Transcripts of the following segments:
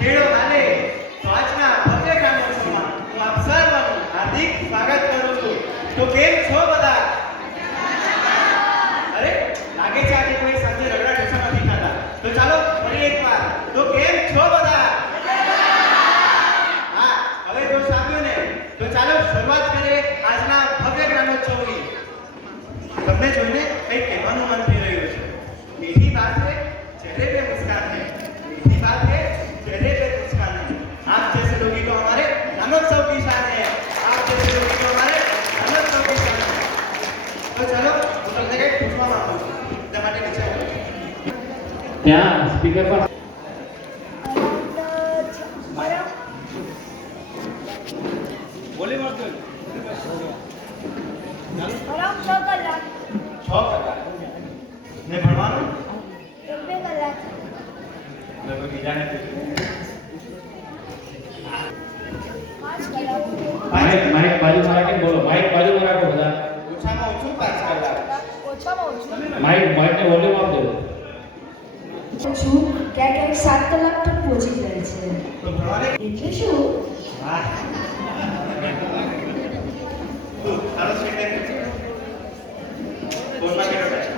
કેળો હાલે તો આજના ભવ્ય ગ્રામોત્સવમાં હું આપ સર્વનું હાર્દિક સ્વાગત કરું છું. તો કેમ છો બધા? અરે લાગે છે આજે કોઈ સાંજે રગડા ઢોસા નથી ખાતા. તો ચાલો ફરી એકવાર તો કેમ છો બધા? હા, હવે જોશ આવ્યો ને. તો ચાલો શરૂઆત કરીએ આજના ભવ્ય ગ્રામોત્સવની. તમને જોઈને કંઈક કહેવાનું મન થઈ રહ્યું છે. મીઠી बात है चेहरे पे मुस्कान है, मीठी बात है चेहरे पे मुस्कान है. आप जैसे लोग ही तो हमारे ग्रामोत्सव की शान है. आप जैसे लोग ही तो हमारे ग्रामोत्सव की शान है. तो चलो હું તમને કંઈક પૂછવા માંગુ છું. તે માટે નીચે આવો. ત્યાં સ્પીકર પર બોલી વાત કર. આરામ 6 કલાક 6 કલાક ને ભણવાનું 2 કલાક લગભગ બીજાને પૂછ્યું 5 કલાક માઇક બાજુમાં રાખીને બોલો. માઇક બાજુમાં રાખો બધા. ઓછામાં ઓછું 5 કલાક. ઓછામાં ઓછું માઇકને વોલ્યુમ આપજો. છું ક્યાંક 7 કલાક તો પહોંચી જાય છે. તો ભણવાને એટલે શું વાહ તું તારો સ્ટેન્ડ ફોનમાં કેટલો ટાઈમ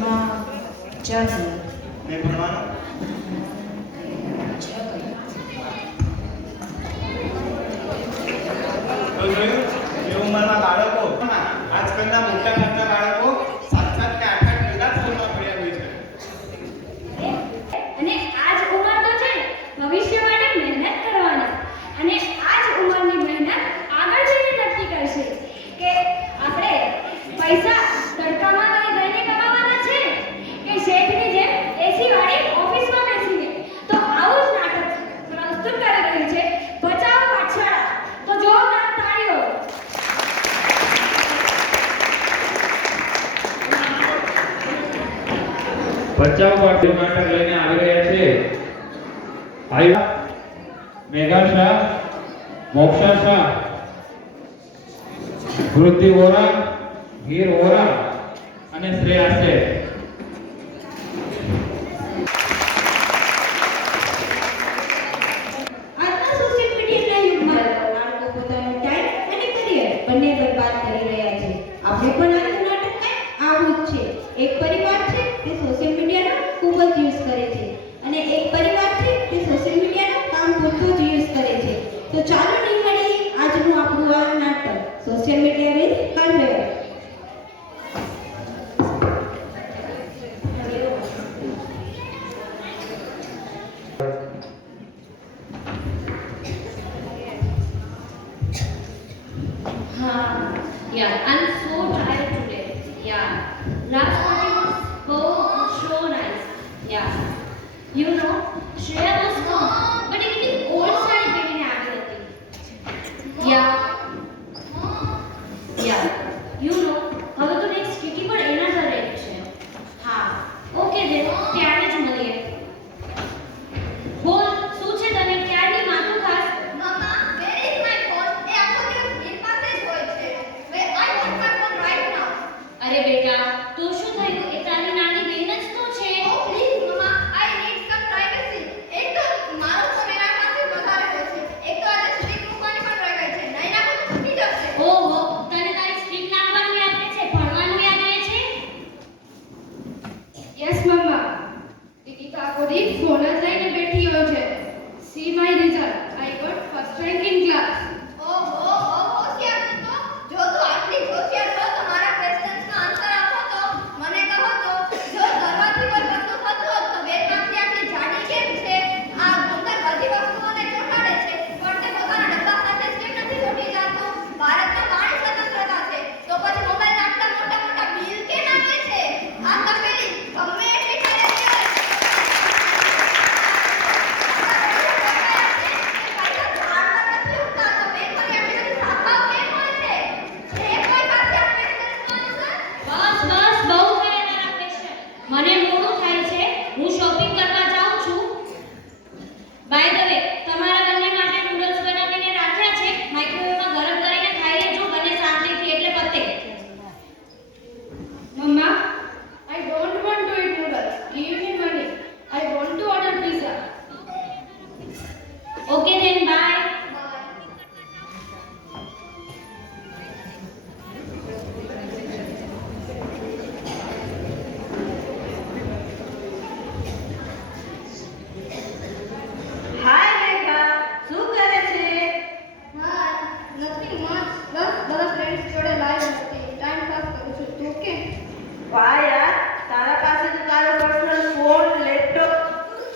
માં 4 કલાક ને ભણવાનું 6 કલાક તો જોયું એ ઉંમરના બાળકો આજકાલના મોટા ભાગના બાળકો 7 કે 8 કલાક સ્કૂલમાં ભણ્યા હોય છે. અને આ જ ઉંમર તો છે ભવિષ્ય માટે મહેનત કરવાની. અને આ જ ઉંમરની મહેનત આગળ જઈને નક્કી કરશે કે આપણે પૈસા તડકામાં લઈને કમાવાના છે કે શેઠની જેમ એસી વાળી ઓફિસમાં બેસીને. તો આવું જ નાટક પ્રસ્તુત કરી રહ્યું છે બચાવ પાઠશાળા. તો જોરદાર તાળીઓ. બચાવ માટે નાટક લઈને આવી રહ્યા છે આયુ મેઘા શાહ, મોક્ષા શાહ, વૃદ્ધિ વોરા, વીર વોરા અને શ્રેયા શેઠ. આજના સોશિયલ મીડિયાના યુગમાં બાળકો પોતાનો ટાઈમ અને કરિયર બંને બરબાદ કરી રહ્યા છે. આપણે પણ આજનું નાટક કંઈક આવું જ છે. એક પરિવાર છે તે સોશિયલ મીડિયાનો ખૂબ જ યુઝ કરે છે અને એક પરિવાર છે તે સોશિયલ મીડિયાનો કામ પૂરતું જ યુઝ કરે છે. તો ચાલો નિહાળીએ આજનું આપણું આ નાટક social media with conveyor. Yeah, I'm so tired today. Yeah, last party was so nice. Yeah, you know, Shreya was come, but it old saree પહેરીને આવી હતી. Yeah, yeah, you know, હવે તો next kitty પણ એના ઘરે જ છે. હા, okay then, ત્યારે જ મળીએ. બોલ, શું છે તને ક્યારની માથું ખાસ? Mama, where is my phone? એ આખો દિવસ મારી પાસે જ હોય છે. Where I want my phone right now. અરે બેટા, તો શું થયું? એ તારી નાની બેન જ તો છે. Oh please, Mama, I need some privacy. એક તો Okay then, bye. હાય મેઘા, શું કરે છે? હા, nothing much. બસ બધા ફ્રેન્ડ્સ જોડે લાઈવ હતી. ટાઈમ પાસ કરું છું. તું કે? વાહ યાર, તારા પાસે તો તારો પર્સનલ ફોન, લેપટોપ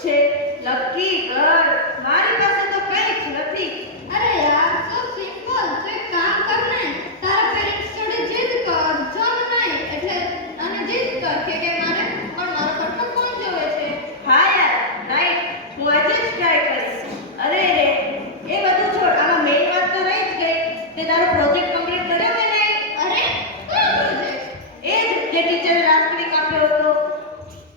છે. લકી ઘર, મારી પાસે તો કંઈ જ નથી. અરે યાર, so simple. તું એક કામ કર ને. તારા પેરેન્ટ્સ જોડે જીદ કર. જમ નહીં એટલે અને જીદ કર કે મારે પણ મારો પર્સનલ ફોન જોવે છે. હા યાર, રાઈટ, હું આજે જ ટ્રાય કરીશ. અરે રે, એ બધું છોડ, આમાં મેઇન વાત તો રહી જ ગઈ. તે તારો પ્રોજેક્ટ કમ્પ્લીટ કર્યો કે નહીં? અરે, કયો પ્રોજેક્ટ? એ જ જે ટીચરે લાસ્ટ વીક આપ્યો હતો.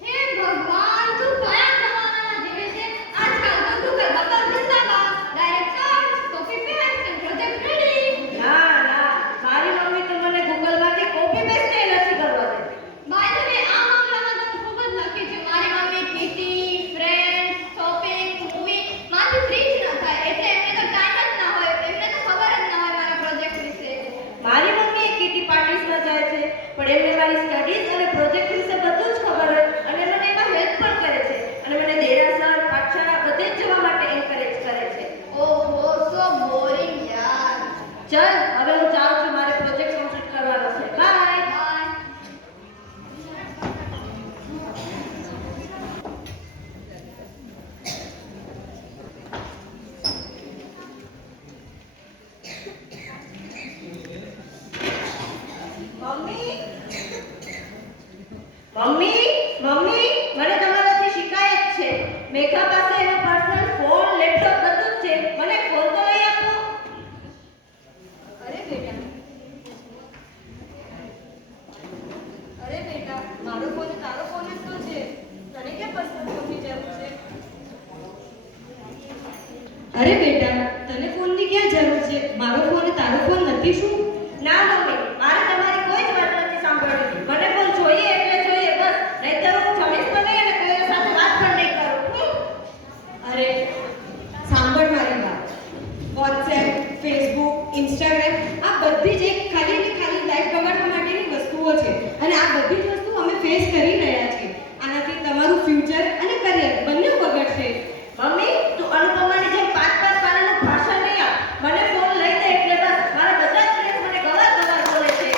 હે ભગવાન, તું કયા જમાનામાં જીવે છે? આજકાલ તો ગૂગલ બકલ જિંદાબાદ. ડાયરેક્ટ સર્ચ, કોપી પેસ્ટ અને પ્રોજેક્ટ રેડી. ના ના, મારી મમ્મી તો મને ગૂગલમાંથી કોપી પેસ્ટ નથી કરવા દે. બાય ધ વે, આ મામલામાં તો હું ખૂબ જ લકી છું. મારી mummy kitty, friends, shopping, movie માંથી ફ્રી જ ન થાય. એટલે એમને તો ટાઈમ જ ના હોય. એમને તો ખબર જ ના હોય મારા પ્રોજેક્ટ વિશે. મારી મમ્મી કિટી પાર્ટીસમાં જાય છે, પણ એમને મારી સ્ટડીઝ અને પ્રોજેક્ટ વિશે બધું જ ખબર હોય અને મને એમાં હેલ્પ પણ કરે છે અને મને દેરાસર, પાઠશાળા બધે જ જવા માટે એન્કરેજ કરે છે. ઓહો, સો બોરિંગ યાર. ચલ, હવે હું જાઉં છું, મારે પ્રોજેક્ટ કમ્પ્લીટ કરવાનો છે. બાય. બાય. મમ્મી મમ્મી મમ્મી, મને તમારાથી શિકાયત છે. મેઘા પાસે એનો પર્સનલ ફોન, લેપટોપ બધું જ છે. મને ફોન તો લઈ આપો. અરે બેટા, મારો ફોન તારો ફોન જ તો છે. તને કેમ પર્સનલ ફોનની જરૂર છે? અરે બેટા, તને ફોનની ક્યાં જરૂર છે? મારો ફોન તારો ફોન નથી શું? ના મમ્મી, મારે તમારી કોઈ જ વાત નથી સાંભળવી. મને ફોન જોઈએ એટલે જોઈએ બસ. નહીંતર હું જમીશ પણ નહીં અને કોઈના સાથે વાત પણ નહીં કરું. અરે સાંભળ મારી વાત. વોટ્સએપ, ફેસબુક, ઇન્સ્ટાગ્રામ આ બધી જ એક ખાલી ને ખાલી લાઈફ બગાડવા માટેની વસ્તુઓ છે અને આ બધી જ વસ્તુ અમે ફેસ કરી રહ્યા છીએ. આનાથી તમારું ફ્યુચર અને કરિયર બંને બગડશે. મમ્મી, તું અનુપમાની જેમ પાંચ પાનાનું ભાષણ નહીં આપ. મને ફોન લઈ દે એટલે બસ. મારા બધા જ ફ્રેન્ડ્સ મને ગવાર બોલે છે.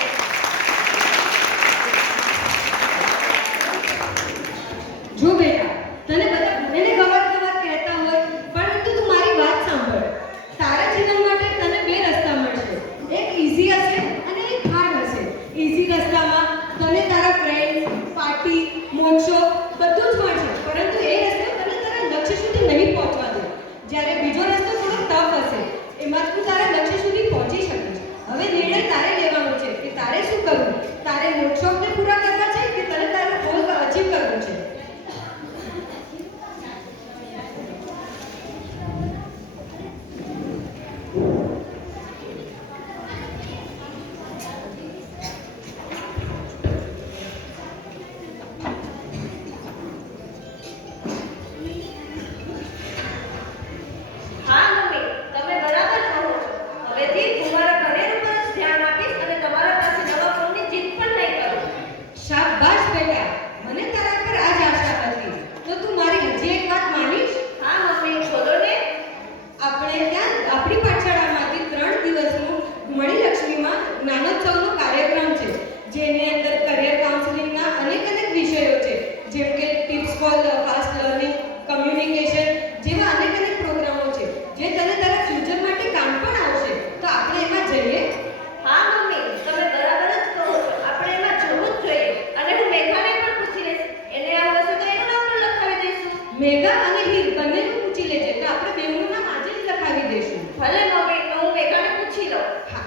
જો બેટા, તને બધા ભલેને ગવાર કહેતા હોય, પરંતુ તું મારી વાત સાંભળ. તારા જીવન માટે તને બે રસ્તા મળશે. એક ઈઝી હશે અને એક હાર્ડ હશે. ઈઝી રસ્તામાં તને તારા ફ્રેન્ડ્સ, પાર્ટી, મોક્ષો બધું જ મળશે, પરંતુ એ રસ્તો તને તારા લક્ષ્ય સુધી નહીં પહોંચવા દે. જ્યારે બીજો રસ્તો થોડો ટફ હશે, એમાં તું તારા લક્ષ્ય સુધી પહોંચી શકીશ. હવે નિર્ણય તારે લેવાનો છે કે તારે શું કરવું. તારે મોક્ષોને પૂરા કરવા છે કે તને તારો ગોલ અચીવ કરવું છે. હા મમ્મી, તમે બરાબર કહો છો. હવેથી હું મારા કરિયર ઉપર જ ધ્યાન આપીશ અને તમારા પાસે નવા ફોનની જીદ પણ નહીં કરું. શાબાશ બેટા, મને તારા પર આજ આશા હતી. તો તું મારી હજી એક વાત માનીશ? હા મમ્મી, બોલો ને. આપણે ત્યાં આપણી પાઠશાળામાંથી 3 દિવસનું મણિલક્ષ્મીમાં જ્ઞાનોત્સવનો કાર્યક્રમ છે, જેની અંદર કરિયર કાઉન્સેલિંગના અનેક વિષયો છે, જેમ કે tips for fast learning, communication જેવા અનેક પ્રોગ્રામો છે, જે તને તારા ફ્યુચર માટે કામ પણ આવશે. તો આપણે એમાં જઈએ? હા મમ્મી, તમે બરાબર જ કહો છો. આપણે એમાં જવું જ જોઈએ અને હું મેઘાને પણ પૂછી લઈશ. એને આવું હશે તો એનું નામ પણ લખાવી દઈશું. મેઘા અને હીર બંનેનું પૂછી લેજે, તો આપણે બેનું નામ આજે જ લખાવી દઈશું. ભલે મમ્મી, તો હું મેઘાને પૂછી લઉં. હા.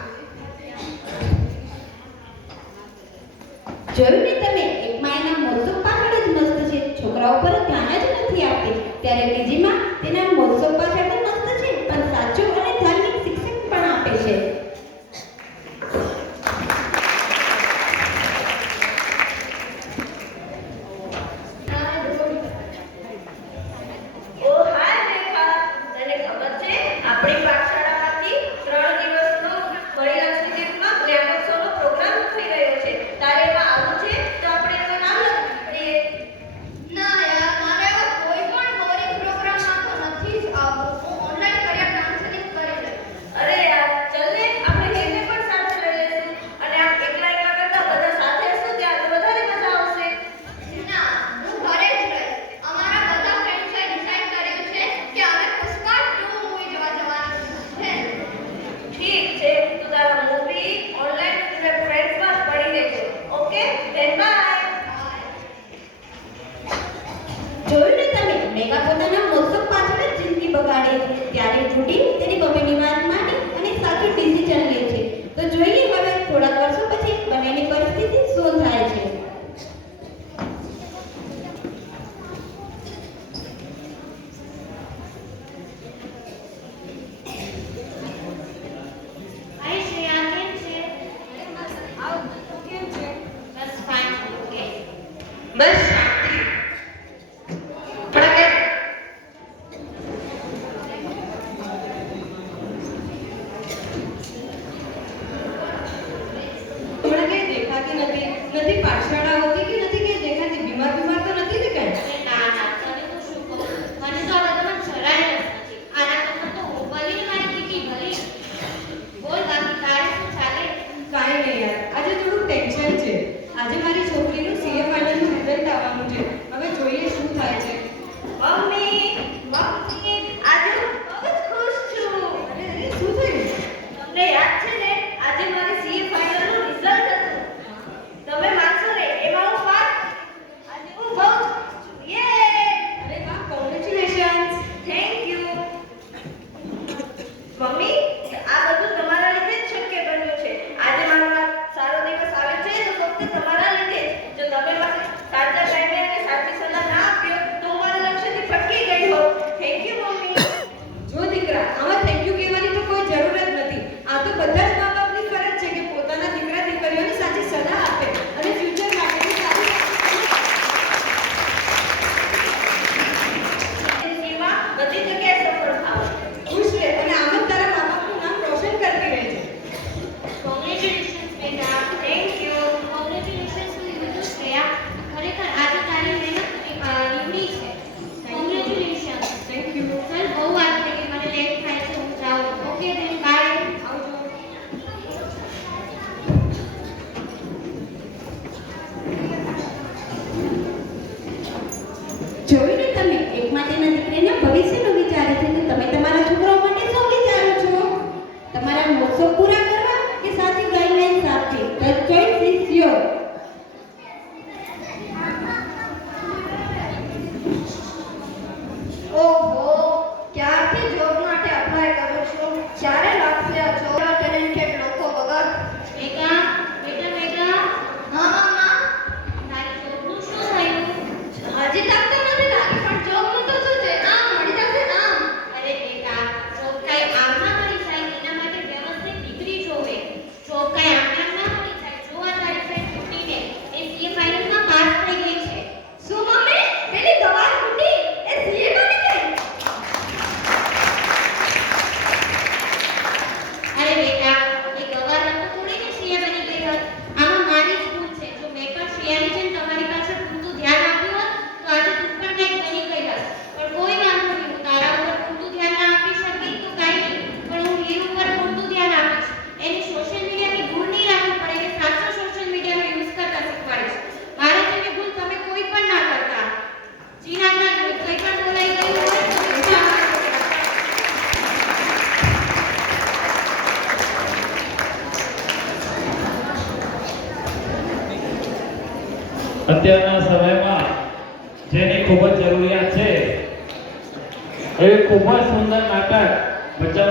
જોયું ને તમે, એકમાં એના મોત્સવ પાછળ જ મસ્ત છે, છોકરાઓ પર ધ્યાન જ નથી આપતી. ત્યારે બીજીમાં તેના મોત્સવ પાછળ તો મસ્ત છે, પણ સાચું અને ધાર્મિક શિક્ષણ પણ આપે છે. ઓ હાય મેઘા, તને ખબર છે તૂટી તેની મમ્મીની વાત માની અને સાચું ડિસિઝન લે છે. તો જોઈએ હવે થોડાક વર્ષો પછી બંનેની પરિસ્થિતિ શું થાય છે. હાય શ્રેયા, કેમ છે? કેમ છે? બસ ફાઇન. ઓકે. બસ શાંતિ. થોડા કે હમણાં કઈ દેખાતી નથી પાઠશાળા હોતી કે નથી કઈ દેખાતી બીમાર તો નથી ને કઈ? અરે ના ના, તને તો શું કહું, મને તો આ બધામાં જરાય રસ નથી. આના કરતાં તો હું ભલી મારી કીટી ભલી. બોલ બાકી તારે શું ચાલે? કાંઈ નહીં યાર, આજે થોડું ટેન્શન છે. આજે મારી છોકરીનું સીએ ફાઇનલનું રિઝલ્ટ આવવાનું છે. હવે જોઈએ શું થાય છે. મમ્મી આજે હું બહુ જ ખુશ છું. અરે શું થયું? તમને યાદ છે ને આજે મારી સીએ ફાઇનલનું રિઝલ્ટ હતું. તમે માનશો ને એમાં હું પાસ. આજે હું બહુ જ ખુશ છું. યે! અરે વાહ, કોંગ્રેચ્યુલેશન્સ. Thank you. મમ્મી, આ બધું તમારા લીધે જ શક્ય બન્યું છે. આજે મારો આ સારો દિવસ આવે છે તો ફક્ત તમારા લીધે જ. જો તમે મને સાચા ટાઈમે અને સાચી સલાહ ના આપ્યો તો હું મારા લક્ષ્યથી ભટકી ગઈ હોત. Thank you mummy. જો દીકરા, આમાં થેન્ક યુ કહેવાની તો કોઈ જરૂર જ નથી. આ તો બધા જ મા બાપની ફરજ છે કે પોતાના દીકરા દીકરીઓને સાચી સલાહ આપે અને ફ્યુચર માટેની સારી જિંદગીમાં બધી જગ્યાએ સફળ થાવ. ખુશ રહે અને આમ જ તારા મા બાપનું નામ રોશન કરતી રહેજે. કોંગ્રેચ્યુલેશન્સ બેટા. Thank you. Congratulations to you too Shreya. ખરેખર આજે તારી મહેનત નીવડી છે. કોંગ્રેચ્યુલેશન્સ. Thank you. ચાલ, બહુ વાત થઈ ગઈ, મને લેટ થાય છે, હું જાઉં. Okay then, bye. આવજો. જોયું ને તમે, એક માટેના દીકરીના ભવિષ્યનું વિચારે છે તો તમે તમારા છોકરાઓ માટે શું વિચારો છો? તમારા મોત્સવ પૂરા કરવા કે સાચી ગાઈડલાઈન્સ આપવી? The choice is yours. ઓહો, ક્યારથી જોબ માટે અપ્લાય કરું છું. ક્યારે લાગશે આ જોબ? ટેલેન્ટેડ લોકો વગર. બેટા, બેટા. હા મમ્મા, તારી જોબનું શું થયું? હજી તક તો નથી લાગી પણ જોબનું તો શું છે? આમ મળી જશે આમ. અરે બેટા, જોબ કાંઈ આમ ના મળી જાય, એના માટે વ્યવસ્થિત ડિગ્રી જોવે. જોબ કાંઈ આમ ના મળી જાય. જો આ તારી ફ્રેન્ડ તૂટીને એ સીએ ફાઇનલમાં પાસ થઈ ગઈ છે. શું મમ્મી? પેલી ગવાર કુટી એ સીએ બની ગઈ? અરે બેટા, એ ગવાર તો થોડી ને સીએ બની ગઈ હોત. આમાં મારી જ ભૂલ છે. જો મેં પણ શ્રેયાની જેમ તમારી પાસે પૂરતું ધ્યાન આપ્યું હોત તો આજે તું પણ કંઈક બની ગઈ હોત. પણ કોઈ વાંધો નહીં, હું તારા ઉપર પૂરતું ધ્યાન ના આપી શકી તો કાંઈ નહીં, પણ હું હીર ઉપર પૂરતું ધ્યાન આપીશ. એને સોશિયલ મીડિયાની ભૂલ નહીં રાખવી પડે, એને સાચો સોશિયલ મીડિયાનો યુઝ કરતા શીખવાડીશ. મારા જેવી ભૂલ તમે કોઈ પણ ના કરતા. જીનાના જોડે કંઈ પણ બોલાઈ ગયું હોય તો ક્ષમા કરજો. અત્યારના સમયમાં જેની ખૂબ જ જરૂરિયાત છે એવી ખૂબ જ સુંદર નાટક બચાવ